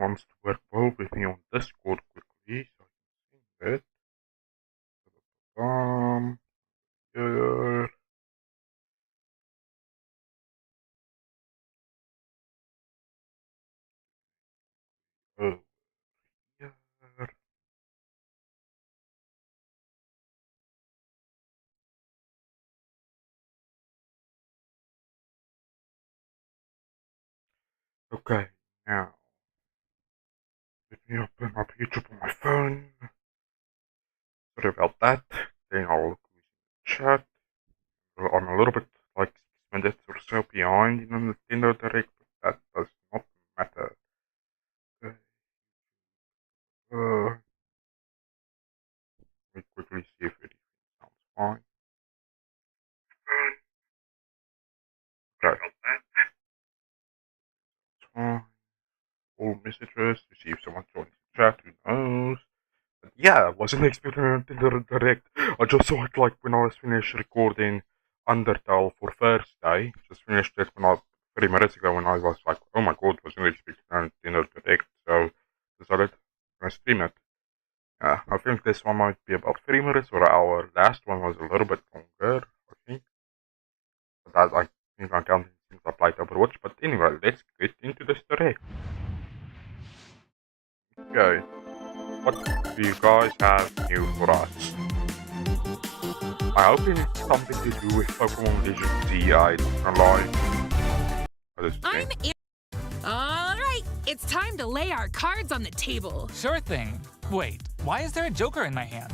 wants to work well with me on Discord quickly, so I can send it. Here. Oh, here. Okay, now let me open up YouTube on my phone. Sorry about that. Then I'll look who's in the chat. I'm a little bit like 6 minutes or so behind in the Nintendo Direct, but that does not matter. Okay. Let me quickly see if it sounds fine. Okay. That's fine. All messages. To see if someone joins the chat. Who knows? But yeah, I wasn't expecting a Nintendo Direct. I just saw it like when I was finished recording Undertale for first day. Just finished it when 3 minutes ago when I was like, oh my god, wasn't expecting a Nintendo Direct. So decided to stream it. I think this one might be about 3 minutes or an hour. Last one was a little bit longer, I think. But that I think I counted since I played Overwatch. But anyway, let's get into this direct. Okay, what do you guys have new for us? I hope it's something to do with Pokemon Legends Z. I don't know. Alright, it's time to lay our cards on the table. Sure thing. Wait, why is there a Joker in my hand?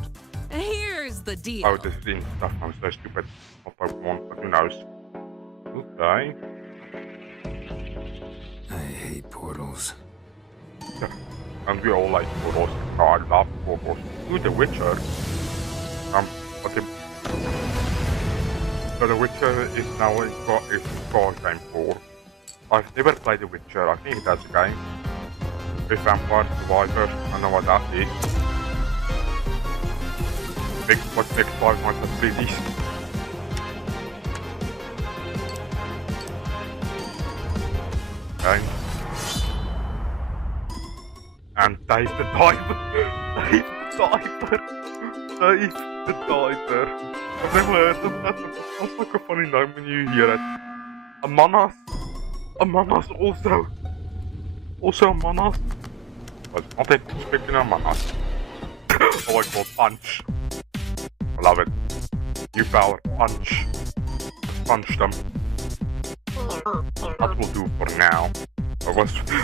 Here's the deal. Oh, this is in stuff. I'm so stupid. Not Pokemon, but who knows? Okay. I hate portals. And we all like portals. Oh, I love portals. Ooh, The Witcher. So The Witcher is now a card game 4. I've never played The Witcher. I think that's a game with vampire survivors. I don't know what that is. Next 5 months of release. Okay. And Dave the Diver. Dave the Diver. I've never heard of that. It sounds like a funny name when you hear it. Among Us also. Also Among Us. I was not expecting Among Us. Oh, I call Punch. I love it. New power, Punch. Punch them. That will do for now. I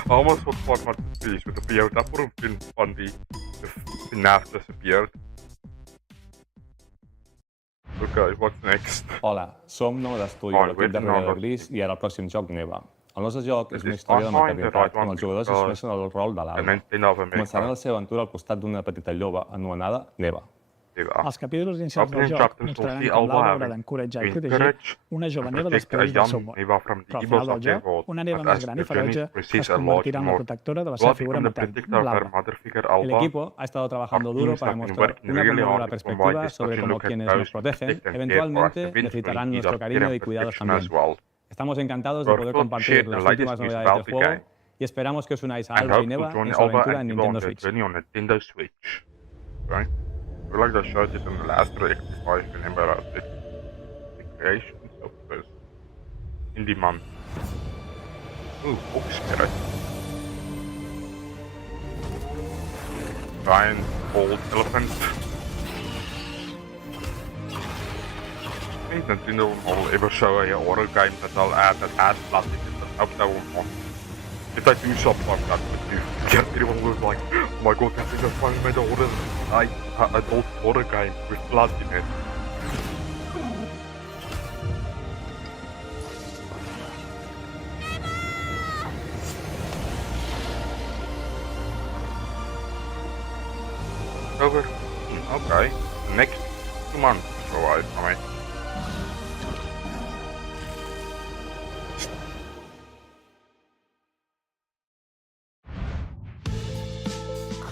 almost was quite hard to please with the video. That would have been funny if FNAF disappeared. Okay, what's next? Hola, som nou d'estudi de l'equip de Rebel Gris i ara el pròxim joc Neva. El nostre joc és una història de maternitat on els jugadors assumeixen el rol de l'Alba. Començaran la seva aventura al costat d'una petita lloba anomenada Neva. Els capítols inicials del joc mostraran com l'Alba haurà d'encoratjar i protegir una jove neva dels perills del seu món. Però al final del joc, una Neva més gran i ferotge es convertirá en la protectora de la seva figura materna, l'Alba. El equipo ha estado trabajando duro para mostrar una nueva perspectiva sobre cómo quienes nos protegen eventualmente necesitarán nuestro cariño y cuidados también. Estamos encantados de poder compartir las últimas novedades del juego y esperamos que os unáis a Alba y Neva en su aventura en Nintendo Switch. I feel like I showed it in the last direct, if I remember the creations of this indie month. Ooh, Book Spirit. Giant old elephant. I think Nintendo will ever show a horror game that I'll add that has blood in it, but I hope they will not. If they do something like that, everyone was like, oh my god, Nintendo finally made an adult horror game with blood in it. Over. Okay. Next 2 months arrive, I mean.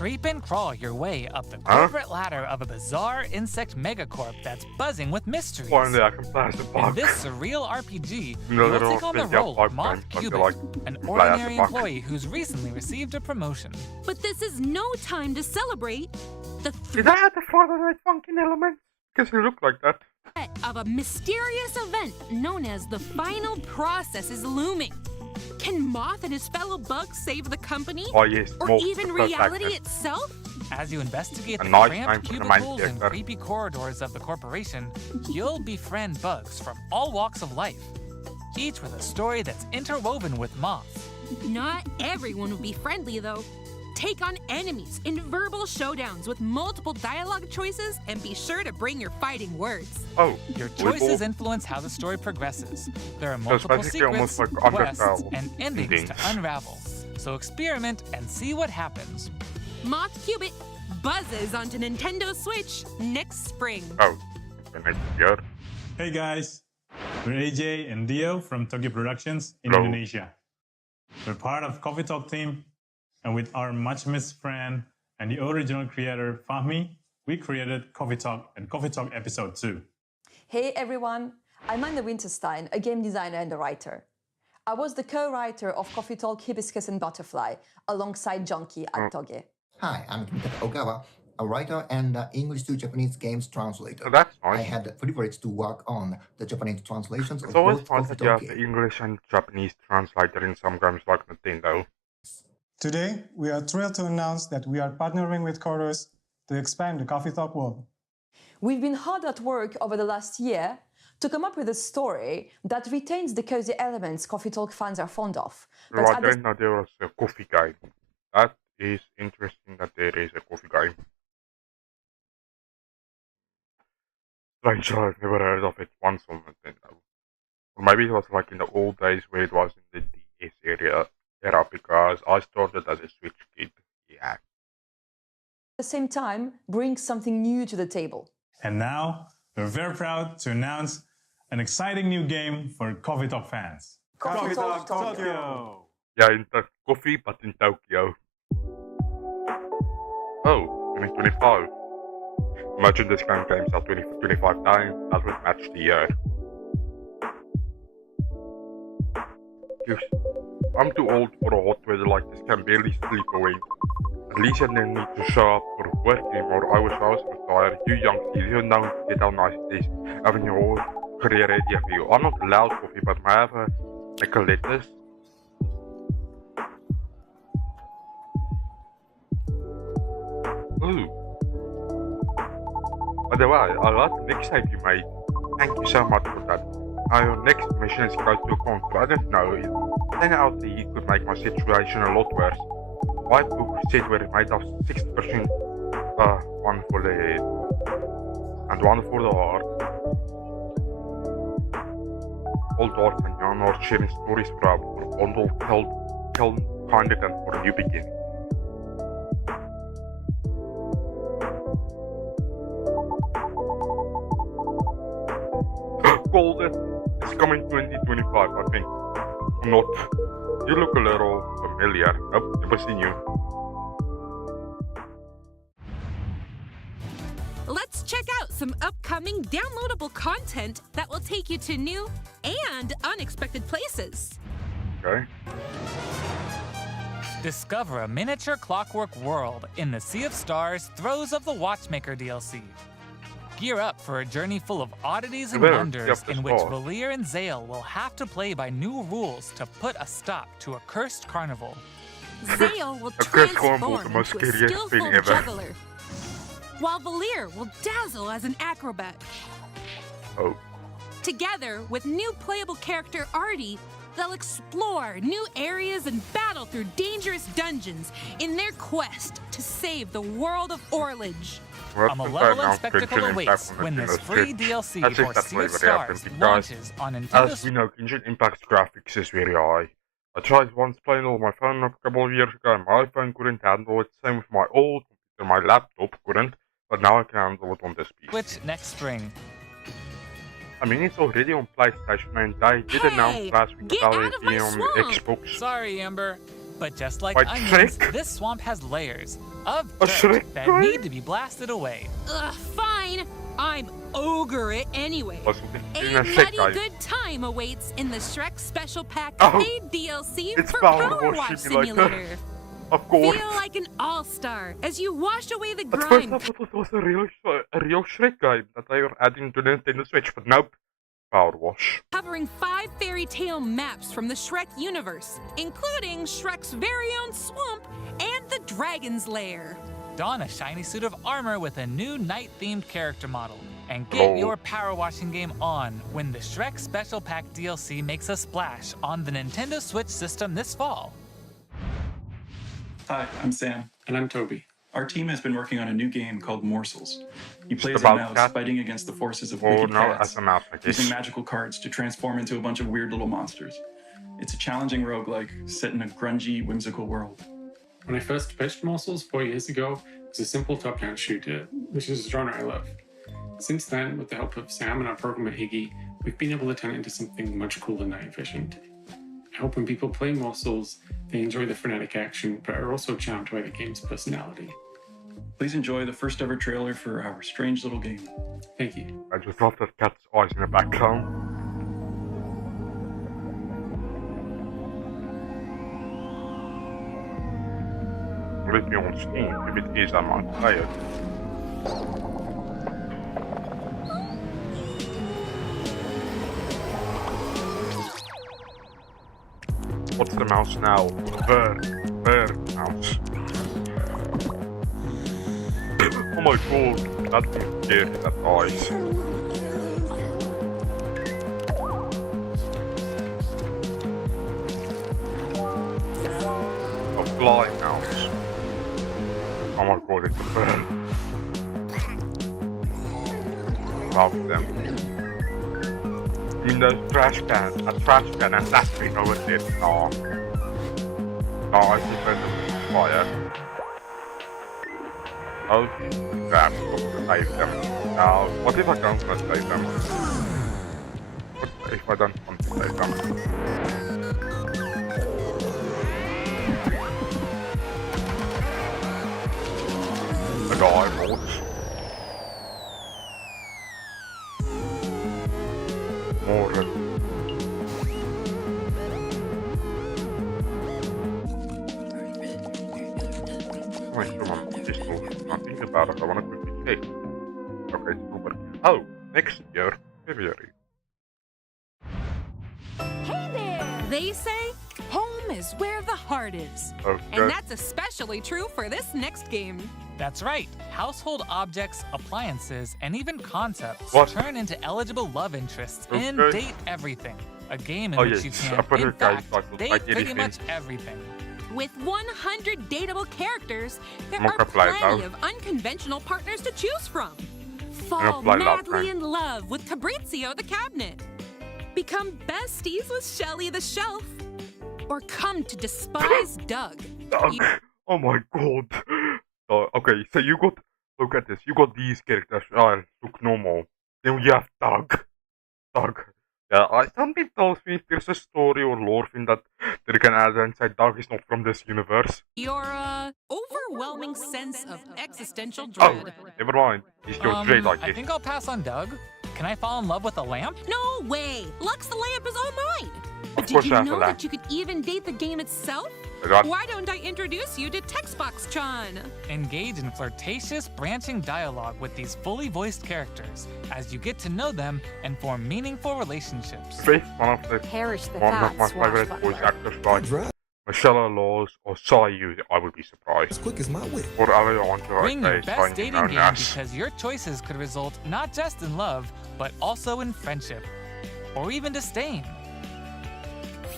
Creep and crawl your way up the corporate ladder of a bizarre insect megacorp that's buzzing with mysteries. Finally, I can play as a bug. In this surreal RPG, you'll take on the role of Moth Cubit, an ordinary employee who's recently received a promotion. But this is no time to celebrate the Did I have the Fortnite funkin' element? Because he looked like that. threat of a mysterious event known as the final process is looming. Can Moth and his fellow bugs save the company? Oh yes, or even reality itself? As you investigate the nice cramped cubicles and creepy corridors of the corporation, you'll befriend bugs from all walks of life, each with a story that's interwoven with Moth. Not everyone will be friendly, though. Take on enemies in verbal showdowns with multiple dialogue choices, and be sure to bring your fighting words. Oh, your choices influence how the story progresses. There are multiple secrets, quests, and endings to unravel. So experiment and see what happens. Moth Cubit buzzes onto Nintendo Switch next spring. Oh, next year. Hey guys, we're AJ and Dio from Tokyo Productions in Hello. Indonesia. We're part of Coffee Talk team, and with our much missed friend and the original creator Fahmi, we created Coffee Talk and Coffee Talk Episode 2. Hey everyone, I'm Anna Winterstein, a game designer and a writer. I was the co-writer of Coffee Talk Hibiscus and Butterfly alongside Junkie at Toge. Hi, I'm Kimitaka Ogawa, a writer and English to Japanese games translator. Oh, that's nice. I had the privilege to work on the Japanese translations It's of always both fun Coffee that you have Talk the English and Japanese translator in some games like Nintendo. Today, we are thrilled to announce that we are partnering with Chorus to expand the Coffee Talk world. We've been hard at work over the last year to come up with a story that retains the cozy elements Coffee Talk fans are fond of. But I didn't know there was a coffee game. That is interesting that there is a coffee game. Strange, I've never heard of it once on Nintendo. Or maybe it was like in the old days where it was in the DS era because I started as a Switch kid. Yeah. At the same time, bring something new to the table. And now, we're very proud to announce an exciting new game for Coffee Talk fans. Coffee Talk Tokyo! Yeah, in coffee, but in Tokyo. Oh, 2025. Imagine this game comes out 2025 time, that would match the year. I'm too old for a hot weather like this, can barely sleep away. At least I didn't need to show up for work anymore. I was retired. You youngsters, you know get how nice it is having your whole career ready for you. I'm not allowed coffee, but I have like a lettuce. Ooh. By the way, I like the next tape you made. Thank you so much for that. Now your next mission is to go to a concert. I don't know. Then out there could make my situation a lot worse. My book said we're made of 60% one for the head and one for the heart. Old Art and Jan are sharing stories for bundle tell kind and for a new beginning. Golden is coming 2025, I think. Not. You look a little familiar. Nope, never seen you. Let's check out some upcoming downloadable content that will take you to new and unexpected places. Okay. Discover a miniature clockwork world in the Sea of Stars Throes of the Watchmaker DLC. Gear up for a journey full of oddities and wonders in which Valir and Zale will have to play by new rules to put a stop to a cursed carnival. Zale will transform into a skillful juggler, while Valir will dazzle as an acrobat. Oh. Together with new playable character Artie, they'll explore new areas and battle through dangerous dungeons in their quest to save the world of Orlage. A malevolent spectacle awaits when this free DLC for Sea of Stars launches on Nintendo. As we know, Genshin Impact's graphics is very high. I tried once playing on my phone a couple of years ago and my phone couldn't handle it. Same with my old computer, my laptop couldn't, but now I can handle it on this PC. Which next spring? I mean, it's already on PlayStation and they did announce last week that it would be on the Xbox. Sorry, Amber. But just like onions, Shrek? this swamp has layers of A dirt Shrek that guy? need to be blasted away. Ugh, fine. I'm ogre it anyway. A Shrek bloody good time awaits in the Shrek Special Pack Oh, paid DLC it's for Power Power Wash Wash Simulator. Simulator. Of course. Feel like an all-star as you wash away the At first grime. I thought it was a real Shrek game that they were adding to the Nintendo Switch, but nope. Power Wash. Covering 5 fairy tale maps from the Shrek universe, including Shrek's very own swamp and the Dragon's Lair. Don a shiny suit of armor with a new night-themed character model, and get your power washing game on when the Shrek Special Pack DLC makes a splash on the Nintendo Switch system this fall. Hi, I'm Sam. And I'm Toby. Our team has been working on a new game called Morsels. You play as a mouse fighting against the forces of wicked cats, using magical cards to transform into a bunch of weird little monsters. It's a challenging roguelike set in a grungy, whimsical world. When I first pitched Morsels 4 years ago, it was a simple top-down shooter, which is a genre I love. Since then, with the help of Sam and our programmer Iggy, we've been able to turn it into something much cooler and efficient. I hope when people play Morsels, they enjoy the frenetic action, but are also charmed by the game's personality. Please enjoy the first ever trailer for our strange little game. Thank you. I just love that cat's eyes in the background. Leave me on Steam if it is, I might play it. What's the mouse now? Bird mouse. Oh my god, that thing scared that eyes. A flying mouse. Oh my god, it's a bird. Love them. I mean, those trash cans, a trash can, and that's been over it. No. No, I think that's fire. Oh, crap, I'm gonna save them. Now, what if I don't want to save them? What if I don't want to save them? I die, boats. More. Wait, come on, pistol. Nothing about it, I wanna quickly check. Okay, it's over. Oh, next year, February. Hey there! They say home is where the heart is. Okay. And that's especially true for this next game. That's right. Household objects, appliances, and even concepts turn into eligible love interests in Date Everything, a game in which you can, in fact, date pretty much everything. With 100 dateable characters, there are plenty of unconventional partners to choose from. Fall madly in love with Fabrizio the Cabinet. Become besties with Shelly the Shelf. Or come to despise Doug. Doug! Oh my god. Okay, so you got, look at this, you got these characters, look normal. Then you have Doug. Yeah, something tells me there's a story or lore thing that they can add and say Doug is not from this universe. Your, overwhelming sense of existential dread. Oh, never mind. He's your dread, I guess. I think I'll pass on Doug. Can I fall in love with a lamp? No way! Lux the lamp is all mine! Did you know that you could even date the game itself? Why don't I introduce you to Textbox-chan? Engage in flirtatious, branching dialogue with these fully voiced characters as you get to know them and form meaningful relationships. One of my favorite voice actors, like Michelle Laws or Sayu, I would be surprised. As quick as my wit. Or Alejandro. Bring your best dating game because your choices could result not just in love, but also in friendship. Or even disdain.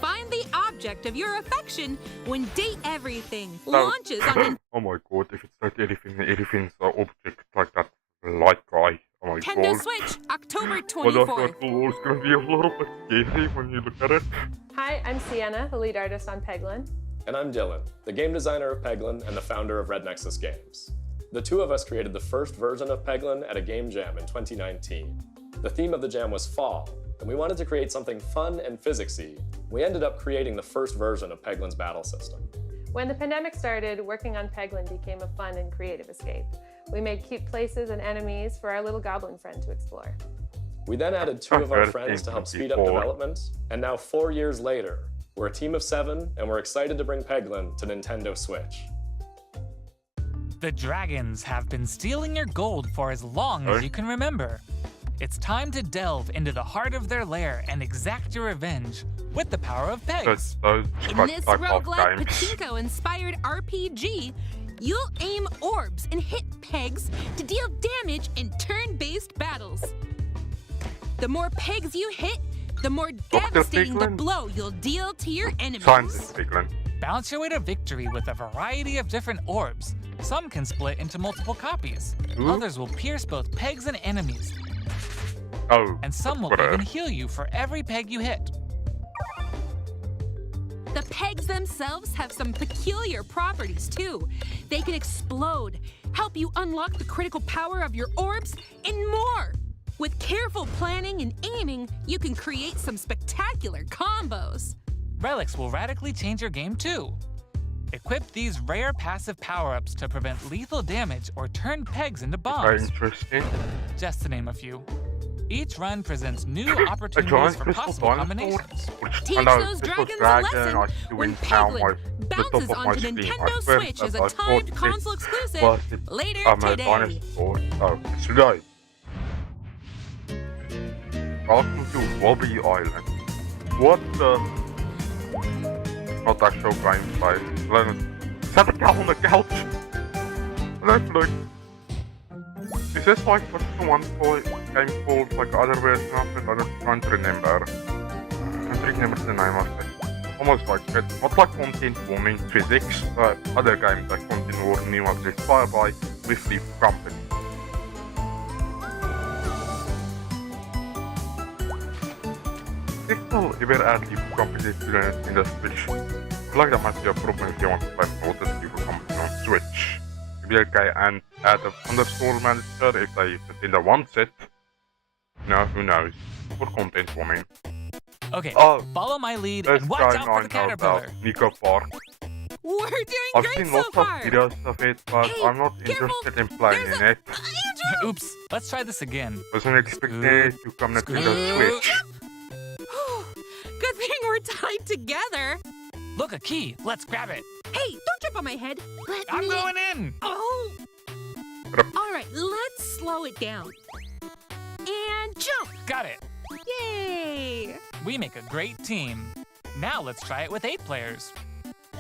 Find the object of your affection when Date Everything launches on Oh my god, if it's like anything's an object like that light guy. Oh my Nintendo god. Switch, October 24th. It's gonna be a little bit scary when you look at it. Hi, I'm Sienna, the lead artist on Peglin. And I'm Dylan, the game designer of Peglin and the founder of Red Nexus Games. The two of us created the first version of Peglin at a game jam in 2019. The theme of the jam was fall, and we wanted to create something fun and physicsy. We ended up creating the first version of Peglin's battle system. When the pandemic started, working on Peglin became a fun and creative escape. We made cute places and enemies for our little goblin friend to explore. We then added 2 of our friends to help speed up development, and now 4 years later, we're a team of 7, and we're excited to bring Peglin to Nintendo Switch. The dragons have been stealing your gold for as long as you can remember. It's time to delve into the heart of their lair and exact your revenge with the power of pegs. In this roguelike pachinko-inspired RPG, you'll aim orbs and hit pegs to deal damage in turn-based battles. The more pegs you hit, the more devastating the blow you'll deal to your enemies. Bounce your way to victory with a variety of different orbs. Some can split into multiple copies. Others will pierce both pegs and enemies. And some will even heal you for every peg you hit. The pegs themselves have some peculiar properties too. They can explode, help you unlock the critical power of your orbs, and more. With careful planning and aiming, you can create some spectacular combos. Relics will radically change your game too. Equip these rare passive power-ups to prevent lethal damage or turn pegs into bombs. Interesting. Just to name a few. Each run presents new opportunities for possible combinations. Teach those dragons a lesson when Peglin bounces onto Nintendo Switch as a timed console exclusive later today. Today. Welcome to Wobbly Island. What the... Not actual gameplay. Zet a cat on the couch. Letterlijk. Is this like what's the one game called, like other version of it? I don't remember. I can't remember the name of it. Almost like it. Not like content warning physics, but other games like content warning was inspired by with the company. Ik zal weer add the company to the Nintendo Switch. I feel like that might be a problem if you want to play multiple company on Switch. Maybe I can add a underscore manager if they Nintendo wants it. No, who knows? For content warning. Okay, follow my lead and watch out for the caterpillar. Nico Park. We're doing I've great seen so lots far. of videos of it, but I'm not interested in playing in it. Oops, let's try this again. Wasn't expected to come to the Switch. Good thing we're tied together. Look, a key. Let's grab it. Hey, don't jump on my head. I'm going in. Oh. All right, let's slow it down. And jump. Got it. Yay. We make a great team. Now let's try it with 8 players.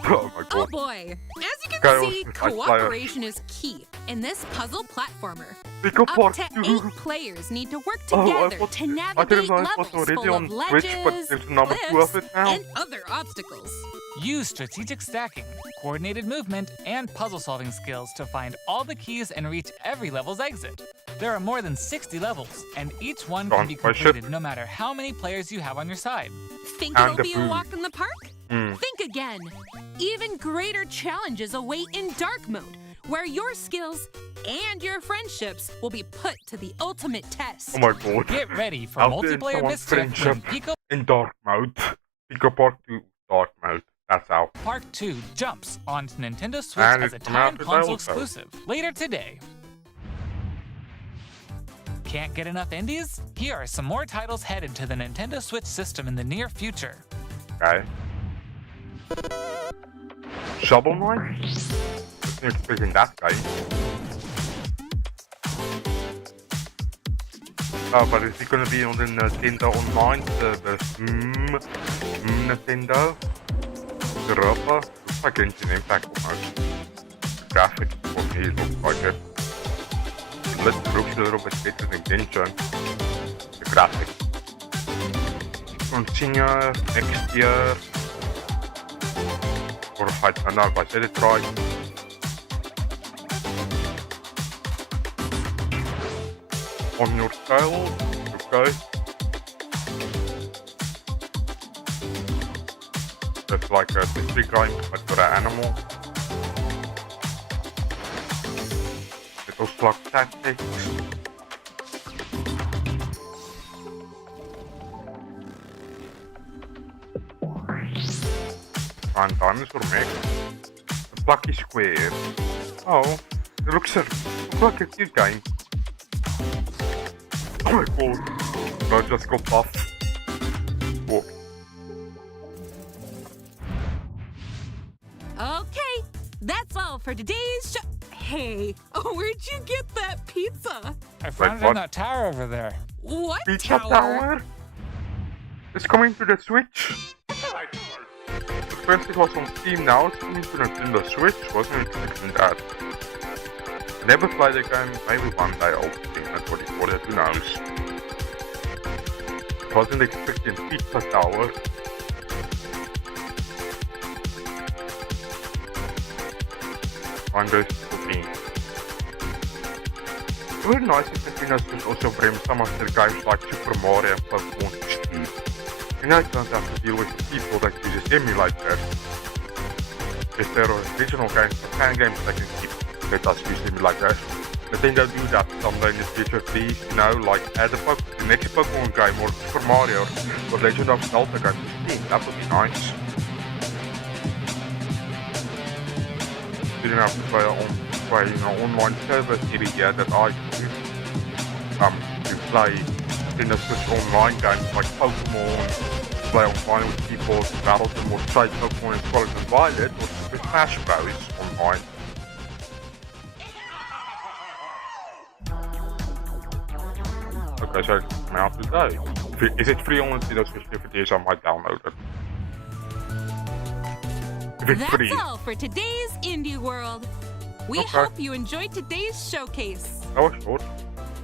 Oh my god. Oh boy. As you can see, cooperation is key in this puzzle platformer. Up to 8 players need to work together to navigate levels full of ledges, cliffs, and other obstacles. Use strategic stacking, coordinated movement, and puzzle-solving skills to find all the keys and reach every level's exit. There are more than 60 levels, and each one can be completed no matter how many players you have on your side. Think it'll be a walk in the park? Think again. Even greater challenges await in dark mode, where your skills and your friendships will be put to the ultimate test. Oh my god. Get ready for multiplayer mischief when Pico in dark mode. Pico Park 2 dark mode. That's out. Park 2 jumps onto Nintendo Switch as a timed console exclusive later today. Can't get enough indies? Here are some more titles headed to the Nintendo Switch system in the near future. Okay. Shovel Knight? Wasn't expecting that guy. Oh, but is he gonna be on the Nintendo Online service? Nintendo? Europa? Looks like Genshin Impact almost. The graphics for me looks like it. It looks a little bit better than Genshin. The graphics. Continue next year. Or I don't know if I said it right. On your scale, okay. That's like a mystery game, but for an animal. Little slug tactics. Fine dinosaur mech. Plucky Square. Oh, it looks like a cute game. Oh my god. No, I just got buff. Oh. Okay, that's all for today's show. Hey, where'd you get that pizza? I found it in that tower over there. What Pizza tower? It's coming to the Switch. First it was on Steam, now it's coming to Nintendo Switch. Wasn't expecting that. I never played the game, maybe one day I'll stream it or record it, who knows. Wasn't expecting Pizza Tower. One goes to 14. It would be nice if Nintendo Switch also bring some of their games like Super Mario and Pokemon to Steam. You know, I don't have to deal with the people that use emulators. If there are original games or fan games that can keep let us use emulators. Nintendo do that someday in the future, please. You know, like add the next Pokemon game or Super Mario or Legend of Zelda game to Steam. That would be nice. You didn't have to play online servers every year that I do. To play Nintendo Switch online games like Pokemon, play online with people, battle them or trade Pokemon as well as Violet or Super Smash Bros. Online. Okay, so it's coming out today. Is it free on Nintendo Switch? If it is, I might download it. If it's free. That's all for today's Indie World. We hope you enjoyed today's showcase. That was short.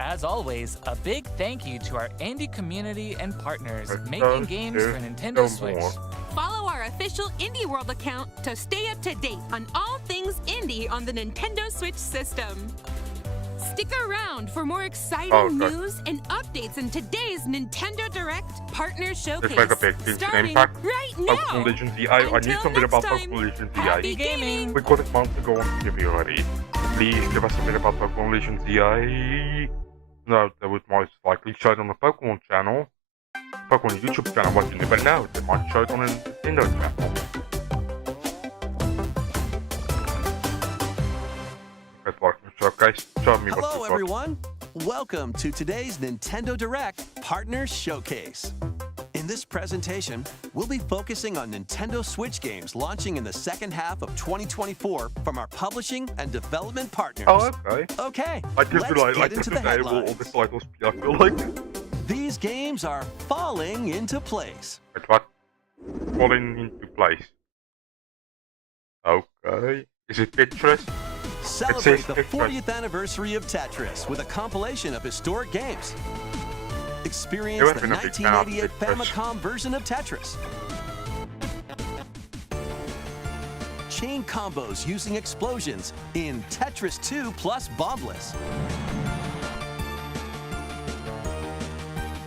As always, a big thank you to our indie community and partners making games for Nintendo Switch. Follow our official Indie World account to stay up to date on all things indie on the Nintendo Switch system. Stick around for more exciting news and updates in today's Nintendo Direct Partner Showcase. Let's make a big starting impact. right now. Pokemon Legends EA. I need something about Pokemon Legends EA. Happy gaming! We got it months ago on February. Please give us something about Pokemon Legends EA. No, they would most likely show it on the Pokemon channel. Pokemon YouTube channel, but you never know. They might show it on a Nintendo channel. Hello everyone! Welcome to today's Nintendo Direct Partner Showcase. In this presentation, we'll be focusing on Nintendo Switch games launching in the second half of 2024 from our publishing and development partners. Oh, okay. Okay, let's get into the headlines. These games are falling into place. Wait, what? Falling into place. Okay. Is it Tetris? Celebrate the 40th anniversary of Tetris with a compilation of historic games. Experience the 1988 Famicom version of Tetris. Chain combos using explosions in Tetris 2 plus Bombless.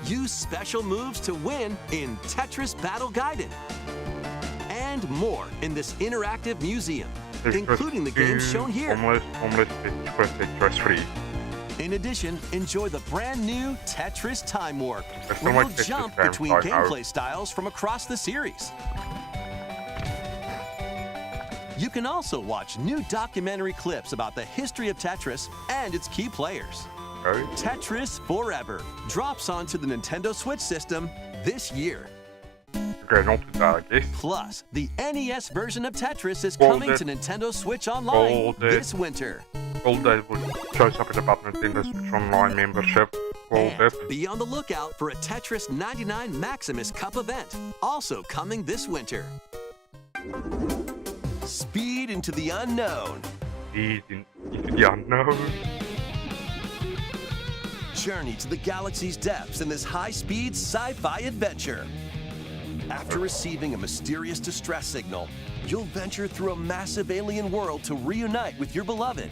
Use special moves to win in Tetris Battle Gaiden. And more in this interactive museum, including the games shown here. In addition, enjoy the brand new Tetris Time Warp, where you'll jump between gameplay styles from across the series. You can also watch new documentary clips about the history of Tetris and its key players. Tetris Forever drops onto the Nintendo Switch system this year. Plus, the NES version of Tetris is coming to Nintendo Switch Online this winter. Would show something about Nintendo Switch Online membership. Be on the lookout for a Tetris 99 Maximus Cup event, also coming this winter. Speed into the unknown. Speed into the unknown. Journey to the galaxy's depths in this high-speed sci-fi adventure. After receiving a mysterious distress signal, you'll venture through a massive alien world to reunite with your beloved.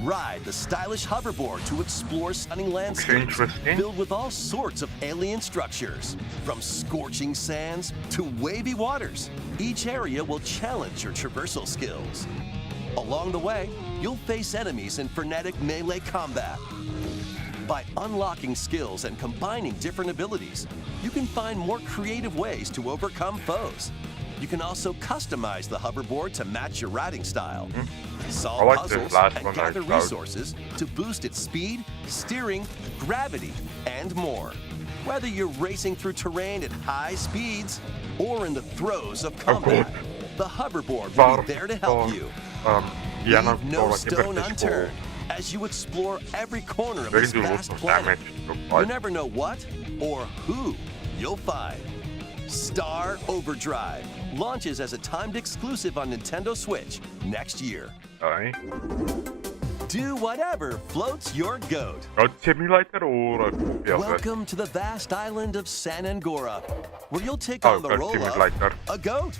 Ride the stylish hoverboard to explore stunning landscapes filled with all sorts of alien structures, from scorching sands to wavy waters. Each area will challenge your traversal skills. Along the way, you'll face enemies in frenetic melee combat. By unlocking skills and combining different abilities, you can find more creative ways to overcome foes. You can also customize the hoverboard to match your riding style. Solve puzzles and gather resources to boost its speed, steering, gravity, and more. Whether you're racing through terrain at high speeds or in the throes of combat, the hoverboard will be there to help you. Leave no stone unturned as you explore every corner of this vast planet. You never know what or who you'll find. Star Overdrive launches as a timed exclusive on Nintendo Switch next year. Do whatever floats your goat. Welcome to the vast island of San Angora, where you'll take on the role of a goat.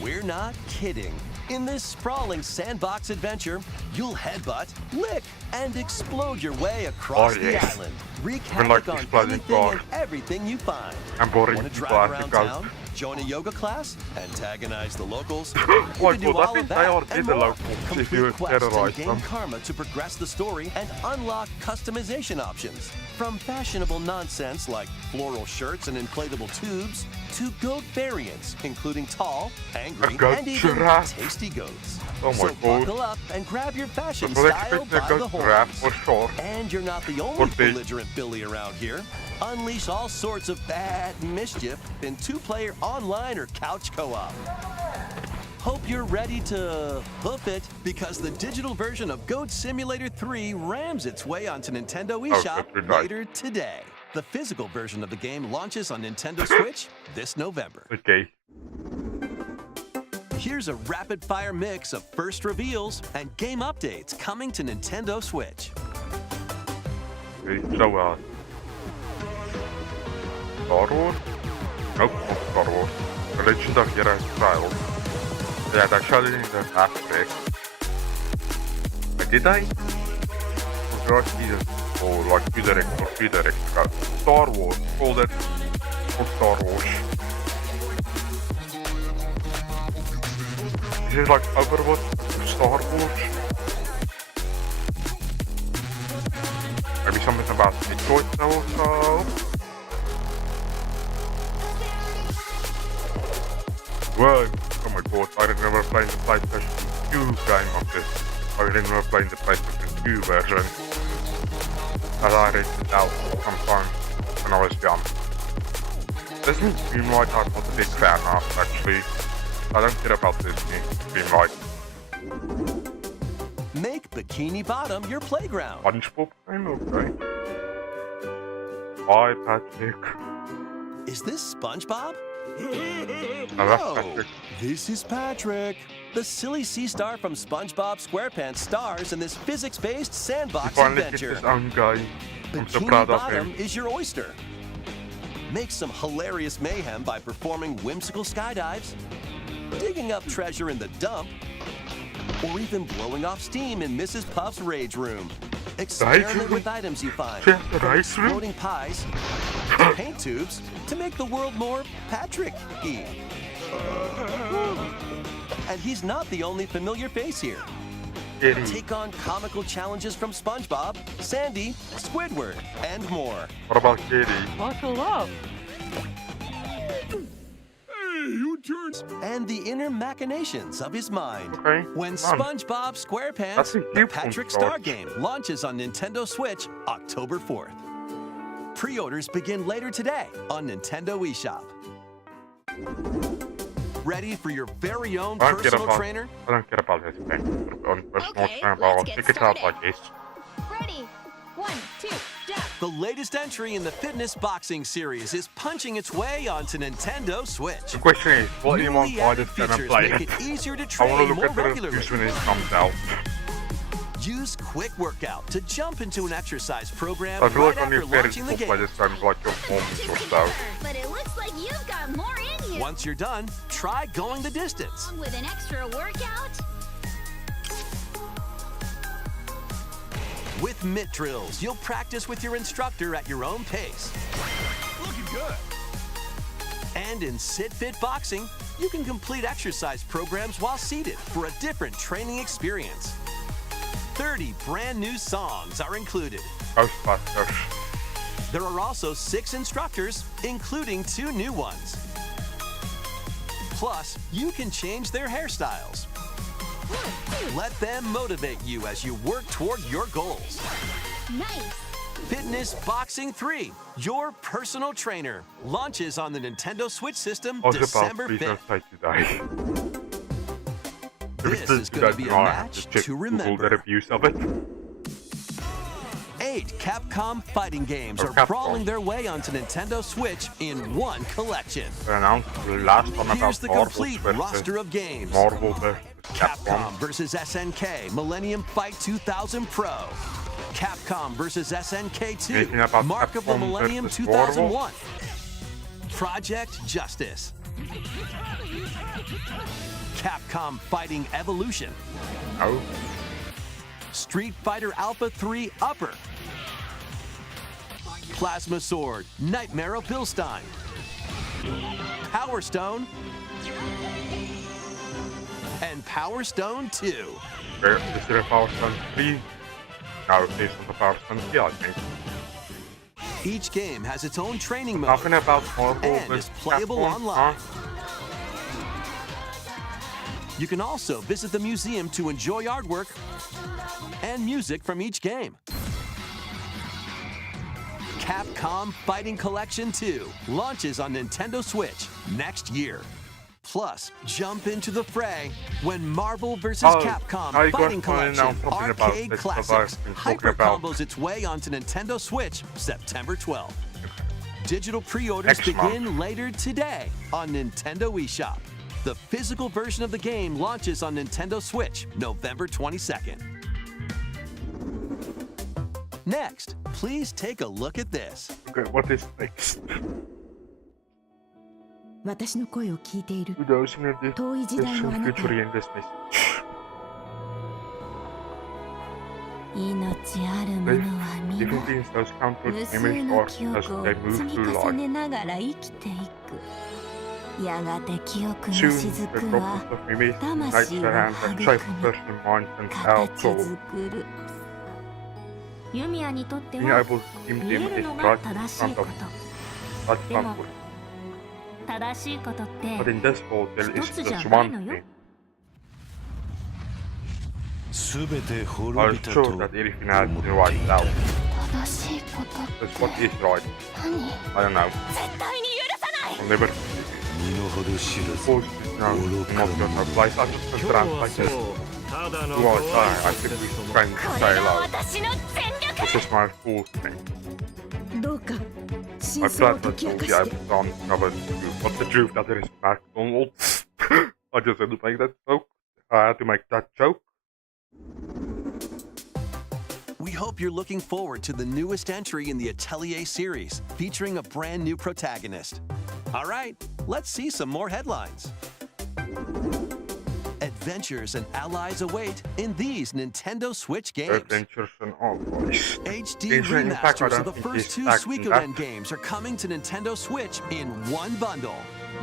We're not kidding. In this sprawling sandbox adventure, you'll headbutt, lick, and explode your way across the island. Wreak havoc on anything and everything you find. Want to drive around town, join a yoga class, antagonize the locals? You can do all of that and more. Complete quests and gain karma to progress the story and unlock customization options. From fashionable nonsense like floral shirts and inflatable tubes, to goat variants, including tall, angry, and even tasty goats. So buckle up and grab your fashion style by the horns. And you're not the only belligerent Billy around here. Unleash all sorts of bad mischief in 2-player online or couch co-op. Hope you're ready to hoof it, because the digital version of Goat Simulator 3 rams its way onto Nintendo eShop later today. The physical version of the game launches on Nintendo Switch this November. Here's a rapid-fire mix of first reveals and game updates coming to Nintendo Switch. Star Wars? Nope, not Star Wars. The Legend of Jedi Trials. Yeah, that's actually in the aspect. Did I? Or like redirect. Star Wars. Call that for Star Wars. Is it like Overwatch or Star Wars? Maybe something about Detroit also? Whoa, oh my god, I remember playing the PlayStation 2 game of this. I remember playing the PlayStation 2 version. That I rented out sometime when I was young. Disney Dreamlight I'm not a big fan of, actually. I don't care about Disney Dreamlight. Make Bikini Bottom your playground. SpongeBob game? Okay. Hi, Patrick. Is this SpongeBob? No, this is Patrick. The silly sea star from SpongeBob SquarePants stars in this physics-based sandbox adventure. His own guy. Bikini Bottom is your oyster. Make some hilarious mayhem by performing whimsical skydives, digging up treasure in the dump, or even blowing off steam in Mrs. Puff's rage room. Experiment with items you find, from exploding pies to paint tubes, to make the world more Patrick-y. And he's not the only familiar face here. Take on comical challenges from SpongeBob, Sandy, Squidward, and more. What about Kitty? Buckle up. And the inner machinations of his mind. Okay. When SpongeBob SquarePants, the Patrick Star game, launches on Nintendo Switch October 4th. Pre-orders begin later today on Nintendo eShop. Ready for your very own personal trainer? I don't care about his thing. On personal trainer, I'll check it out like this. Ready? 1, 2, jump. The latest entry in the fitness boxing series is punching its way onto Nintendo Switch. The question is, what do you want by this time I'm playing? Make it easier to I train want to look more at regularly. the when it comes out. Use Quick Workout to jump into an exercise program I feel right like on after your parents launching the book by game. this time, like your performance or so. But it looks like you've got more in you. Once you're done, try going the distance. With an extra workout? With Mitt Drills, you'll practice with your instructor at your own pace. Looking good. And in Sit Fit Boxing, you can complete exercise programs while seated for a different training experience. 30 brand new songs are included. Ghostbusters. There are also 6 instructors, including 2 new ones. Plus, you can change their hairstyles. Let them motivate you as you work toward your goals. Nice! Fitness Boxing 3, your personal trainer, launches on the Nintendo Switch system December 5th. This is going to be a match to remember. 8 Capcom fighting games are crawling their way onto Nintendo Switch in one collection. Here's the complete roster of games. Capcom vs. SNK Millennium Fight 2000 Pro. Capcom vs. SNK 2 Mark of the Millennium 2001. Project Justice. Capcom Fighting Evolution. Street Fighter Alpha 3 Upper. Plasma Sword Nightmare of Bilstein. Power Stone. And Power Stone 2. Is there a Power Stone 3? No, it's not a Power Stone 3, I think. Each game has its own training mode and is playable online. You can also visit the museum to enjoy artwork and music from each game. Capcom Fighting Collection 2 launches on Nintendo Switch next year. Plus, jump into the fray when Marvel vs. Capcom Fighting Collection Arcade Classics Hyper combos its way onto Nintendo Switch September 12th. Digital pre-orders begin later today on Nintendo eShop. The physical version of the game launches on Nintendo Switch November 22nd. Next, please take a look at this. Okay, what is next? 私の声を聞いている Who knows in this 遠い時代のあなた future in this message? 命ある者は皆 Different things those counted 無数 image の or 記 as 憶を they move 積み through 重ね life. ながら生きていくやがて記憶の Soon, 雫 the は droplets of image 魂 ignite を the hand and 育 shape み personal minds and our 形 soul. 作るユミヤにとって Being は able to dim 見え dim る is のが right 正 in しい front こ of と us. That's でも not good. 正しいことって But in this world, there 一 is つじゃ just ない one のよ thing. すべて I 滅 was びた sure と that everything had been wiped out. 正しいこと That's what is right. 何 I don't know. 絶対に許さない I'll never 身の程知らず force it now. Not gonna place. I just went around like this. Do I die? I think we should try and こ say れが hello. 私の全 This is my fourth thing. 力どうか I'm 真相を glad 解 that き明 we'll か be して able to uncover the truth. But the truth that there is McDonald's. I just had to make that joke. I had to make that joke. We hope you're looking forward to the newest entry in the Atelier series, featuring a brand new protagonist. All right, let's see some more headlines. Adventures and allies await in these Nintendo Switch games. Adventures and allies. HD remasters of the first 2 Suikoden games are coming to Nintendo Switch in one bundle.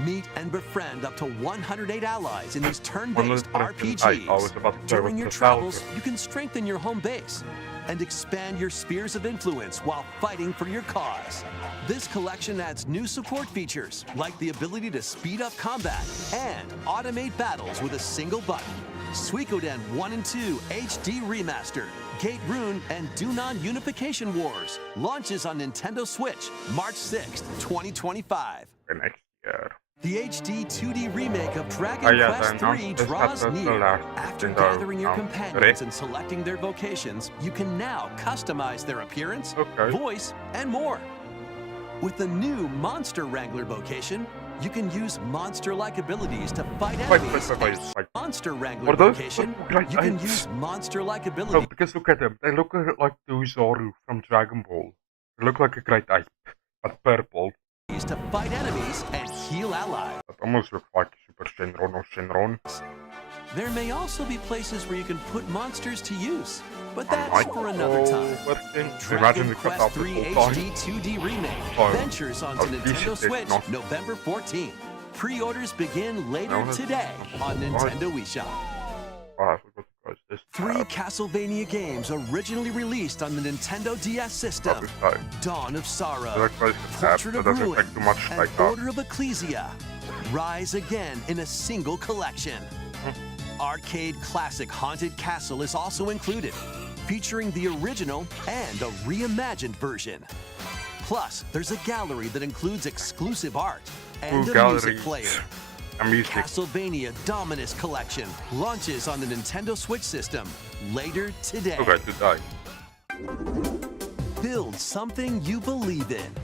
Meet and befriend up to 108 allies in these turn-based RPGs. During your travels, you can strengthen your home base and expand your spheres of influence while fighting for your cause. This collection adds new support features, like the ability to speed up combat and automate battles with a single button. Suikoden 1 and 2 HD Remaster, Gate Rune, and Dunan Unification Wars launches on Nintendo Switch March 6th, 2025. Next year. The HD 2D remake of Dragon Quest III draws near. After gathering your companions and selecting their vocations, you can now customize their appearance, voice, and more. With the new Monster Wrangler vocation, you can use monster-like abilities to fight enemies. Monster Wrangler vocation, you can use monster-like abilities. No, because look at them. They look like Uzaru from Dragon Ball. They look like a great ape, but purple. To fight enemies and heal allies. That almost looks like Super Shenron or Shenron. There may also be places where you can put monsters to use, but that's for another time. Dragon Quest III HD 2D Remake ventures onto Nintendo Switch November 14th. Pre-orders begin later today on Nintendo eShop. 3 Castlevania games originally released on the Nintendo DS system: Dawn of Sorrow, Portrait of Ruin, and Order of Ecclesia. rise again in a single collection. Arcade Classic Haunted Castle is also included, featuring the original and a reimagined version. Plus, there's a gallery that includes exclusive art and a music player. Castlevania Dominus Collection launches on the Nintendo Switch system later today. Build something you believe in.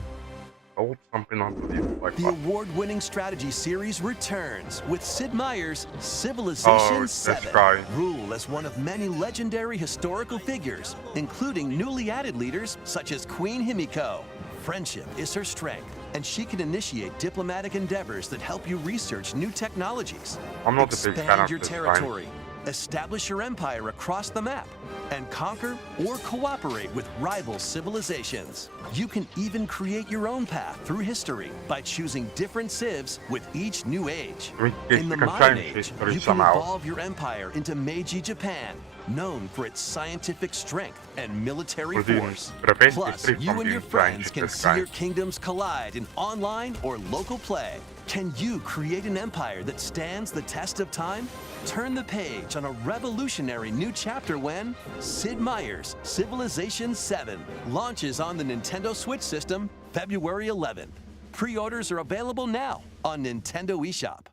Build something I believe in. The award-winning strategy series returns with Sid Meier's Civilization 7. Rule as one of many legendary historical figures, including newly added leaders such as Queen Himiko. Friendship is her strength, and she can initiate diplomatic endeavors that help you research new technologies. I'm not a big fan of your territory, establish your empire across the map, and conquer or cooperate with rival civilizations. You can even create your own path through history by choosing different civs with each new age. In the modern age, you can evolve your empire into Meiji Japan, known for its scientific strength and military force. Plus, you and your friends can see your kingdoms collide in online or local play. Can you create an empire that stands the test of time? Turn the page on a revolutionary new chapter when Sid Meier's Civilization 7 launches on the Nintendo Switch system February 11th. Pre-orders are available now on Nintendo eShop.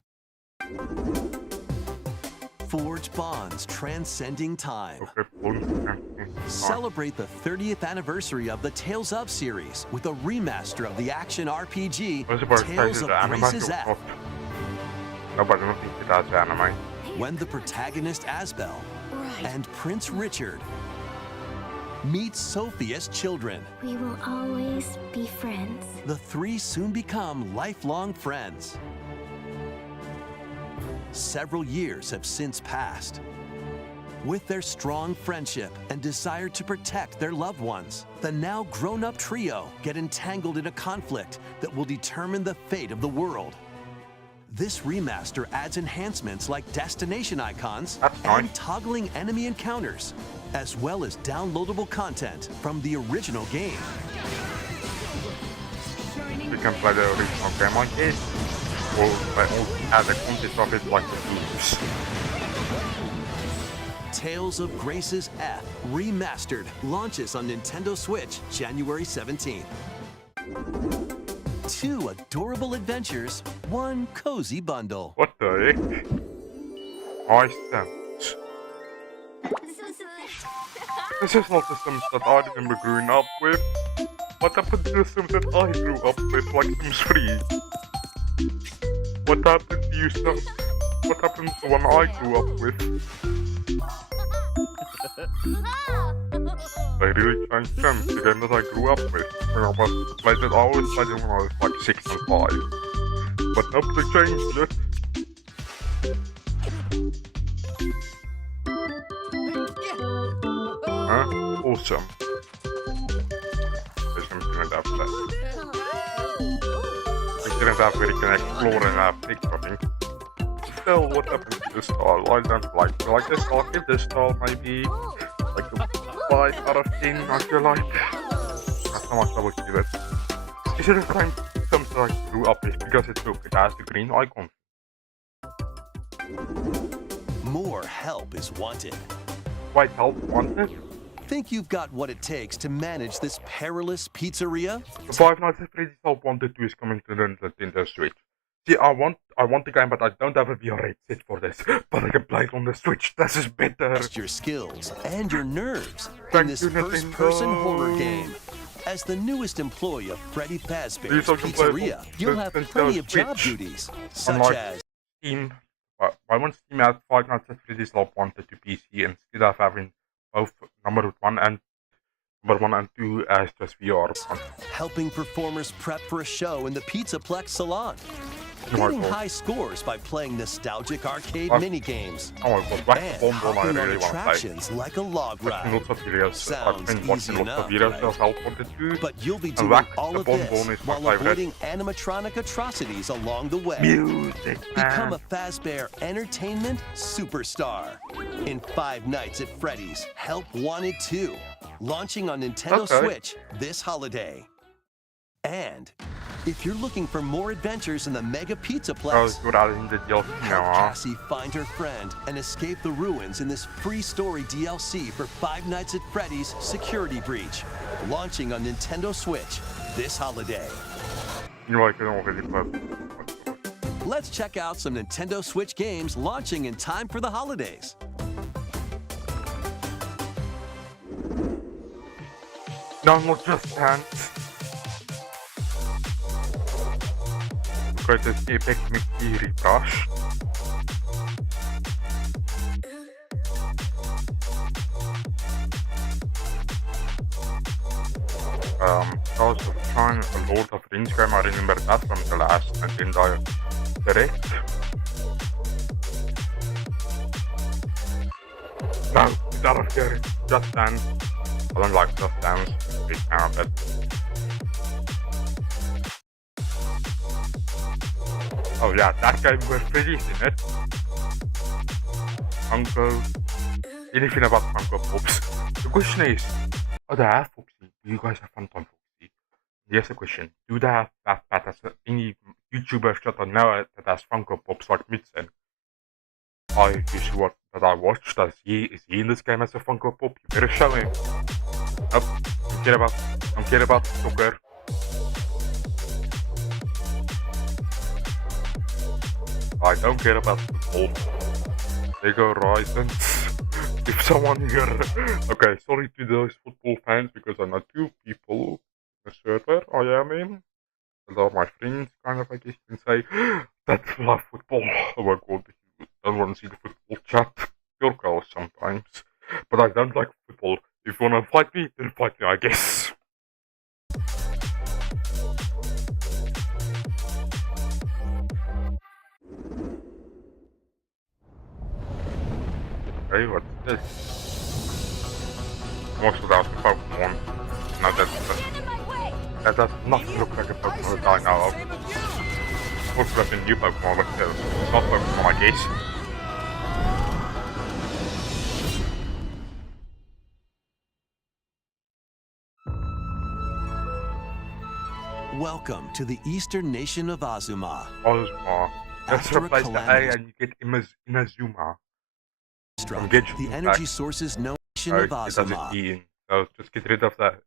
Forge bonds transcending time. Celebrate the 30th anniversary of the Tales of series with a remaster of the action RPG Tales of Grace's F. When the protagonist Asbel and Prince Richard meet Sophia's children, we will always be friends. The three soon become lifelong friends. Several years have since passed. With their strong friendship and desire to protect their loved ones, the now grown-up trio get entangled in a conflict that will determine the fate of the world. This remaster adds enhancements like destination icons and toggling enemy encounters, as well as downloadable content from the original game. You can play the original game like this. Or add the content of it like the moves. Tales of Grace's F Remastered launches on Nintendo Switch January 17th. 2 adorable adventures, 1 cozy bundle. What the heck? I Sims. This is not the Sims that I remember growing up with. What happened to the Sims that I grew up with, like Sims 3? What happened to you, Sims? What happened to the one I grew up with? They really changed Sims, the game that I grew up with. When I was played it, I always played it when I was like 6 and 5. But nope, they changed it. Huh? Awesome. The Sims didn't have that. Didn't have where you can explore and have pictures. Still, what happened to this style? I don't like this style. Give this style maybe like a 5 out of 10, I feel like. That's how much I would give it. Is it the same Sims that I grew up with? Because it has the green icon. More help is wanted. Wait, help wanted? Think you've got what it takes to manage this perilous pizzeria? The Five Nights at Freddy's Help Wanted 2 is coming to the Nintendo Switch. See, I want the game, but I don't have a VR set for this. But I can play it on the Switch. This is better. Test your skills and your nerves in this first-person horror game. As the newest employee of Freddy Fazbear's Pizzeria, you'll have plenty of job duties, such as Steam. I want Steam add Five Nights at Freddy's Help Wanted to PC instead of having both number 1 and 2 as just VR. Helping performers prep for a show in the Pizzaplex salon. Getting high scores by playing nostalgic arcade minigames. And hopping on attractions like a log ride. Sounds easy enough, right? But you'll be doing all of this while avoiding animatronic atrocities along the way. Become a Fazbear Entertainment superstar in Five Nights at Freddy's Help Wanted 2, launching on Nintendo Switch this holiday. And If you're looking for more adventures in the Mega Pizzaplex, help Cassie find her friend and escape the ruins in this free story DLC for Five Nights at Freddy's Security Breach, launching on Nintendo Switch this holiday. Let's check out some Nintendo Switch games launching in time for the holidays. No, not Just Dance. Because it's Epic Mickey Refresh. House of Time, a Lord of Rings game, I remember that from the last Nintendo Direct. No, get out of here. Just Dance. I don't like Just Dance. Big fan of it. Oh yeah, that game with Freddy's in it. Funko. Anything about Funko Pops. The question is, oh they have Foxy. Do you guys have fun on Foxy? Here's the question. Do they have that as any YouTubers that I know that has Funko Pops like Mitsen? I usually that I watched, is he in this game as a Funko Pop? You better show him. Nope, don't care about soccer. I don't care about football. Lego Horizons. If someone here... Okay, sorry to those football fans because I know two people in the server I am in. They are my friends, kind of, I guess you can say, that love football. Oh my god, you don't want to see the football chat. Your girls sometimes. But I don't like football. If you want to fight me, then fight me, I guess. Hey, what's this? Most of that Pokemon. No, that does not look like a Pokemon that I know of. Looks like a new Pokemon, but it's not Pokemon, I guess. Welcome to the eastern nation of Azuma. Azuma. Let's replace the A and you get Inazuma. The energy sources known of Azuma so just get rid of that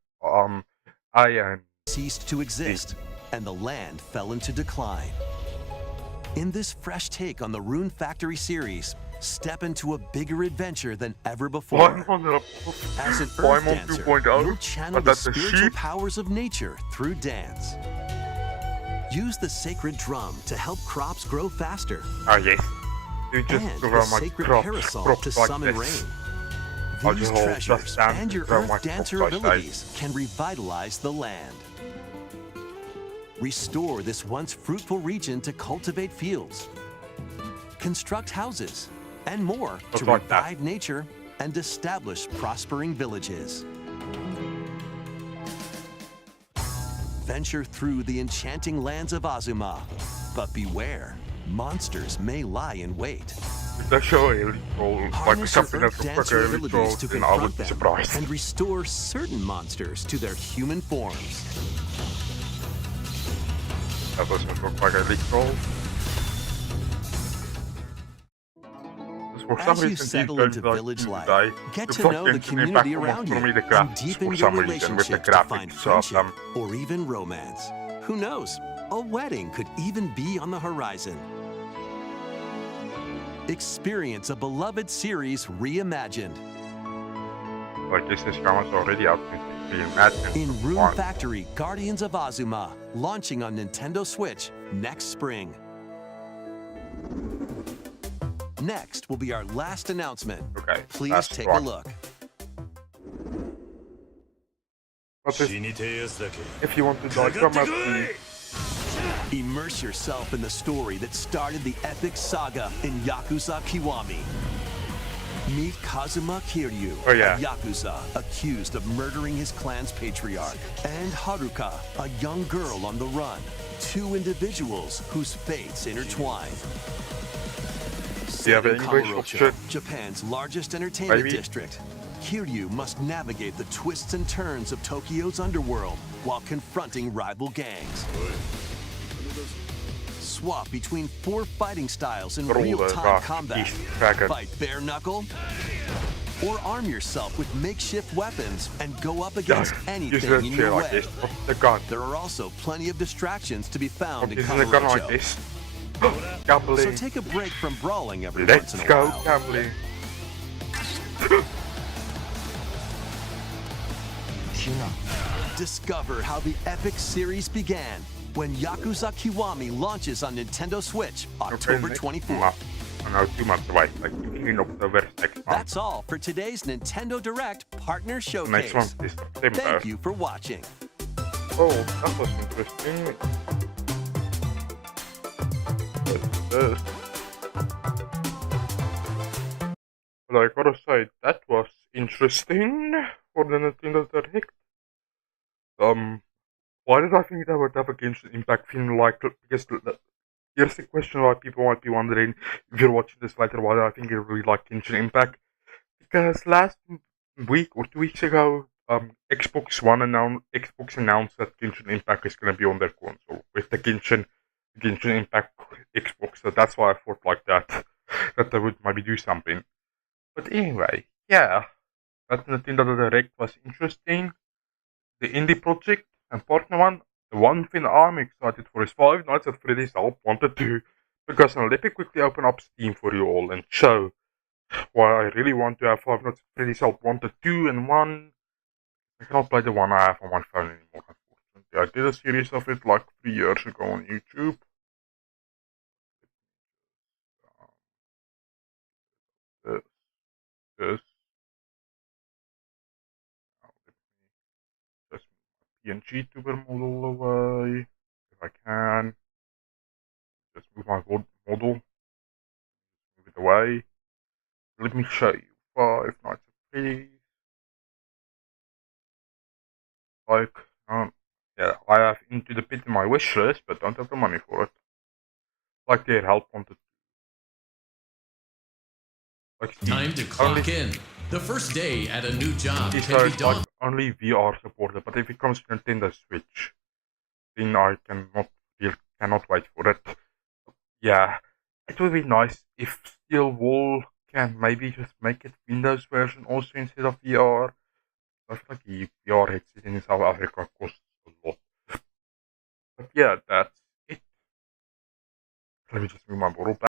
I and ceased to exist, and the land fell into decline. In this fresh take on the Rune Factory series, step into a bigger adventure than ever before. As an Earth Dancer, you'll channel the spiritual powers of nature through dance. Use the sacred drum to help crops grow faster. Oh yes. You just and the sacred parasol to summon rain. These treasures and your Earth Dancer abilities can revitalize the land. Restore this once fruitful region to cultivate fields, construct houses, and more to revive nature and establish prospering villages. Venture through the enchanting lands of Azuma, but beware. Monsters may lie in wait. If they show a harness your Earth Dancer abilities to confront them and restore certain monsters to their human forms. That doesn't look like a leak troll. As you settle into village life, get to know the community around you and deepen your relationship to find friendship or even romance. Who knows? A wedding could even be on the horizon. Experience a beloved series reimagined. Like this game was already out in Rune Factory Guardians of Azuma, launching on Nintendo Switch next spring. Next will be our last announcement. Okay. Please take a look. If you want to die, come at me. Immerse yourself in the story that started the epic saga in Yakuza Kiwami. Meet Kazuma Kiryu, a Yakuza accused of murdering his clan's patriarch, and Haruka, a young girl on the run, two individuals whose fates intertwine. Set in Kamurocho, Japan's largest entertainment district, Kiryu must navigate the twists and turns of Tokyo's underworld while confronting rival gangs. Swap between 4 fighting styles in real-time combat. Fight bare knuckle, or arm yourself with makeshift weapons and go up against anything in your way. There are also plenty of distractions to be found in Kamurocho. So take a break from brawling every once in a while. Let's go gambling. Discover how the epic series began when Yakuza Kiwami launches on Nintendo Switch October 24th. No, 2 months away, like beginning of October next month. That's all for today's Nintendo Direct Partner Showcase. Next one is September. Thank you for watching. Oh, that was interesting. But I gotta say, that was interesting for the Nintendo Direct. Why did I think they would have a Genshin Impact film like, because here's the question why people might be wondering, if you're watching this later, why I think you really like Genshin Impact. Because last week or 2 weeks ago, Xbox announced that Genshin Impact is going to be on their console with the Genshin Impact Xbox. So that's why I thought like that they would maybe do something. But anyway, yeah, that Nintendo Direct was interesting. The indie project and partner one. The one thing I'm excited for is Five Nights at Freddy's Help Wanted 2, because now let me quickly open up Steam for you all and show why I really want to have Five Nights at Freddy's Help Wanted 2 and 1. I cannot play the one I have on my phone anymore, unfortunately. I did a series of it like 3 years ago on YouTube. This. Just PNG tuber model away, if I can. Just move my model, move it away. Let me show you. Five Nights at Freddy's. Like, yeah, I have Into the Pit in my wish list, but don't have the money for it. Like their Help Wanted. Like time to clock in. The first day at a new job can be done. Like only VR supported, but if it comes to Nintendo Switch, then I cannot wait for it. Yeah, it would be nice if Steel Wall can maybe just make it Windows version also instead of VR. I feel like the VR headset in South Africa costs a lot. But yeah, that's it. Let me just move my bottle back.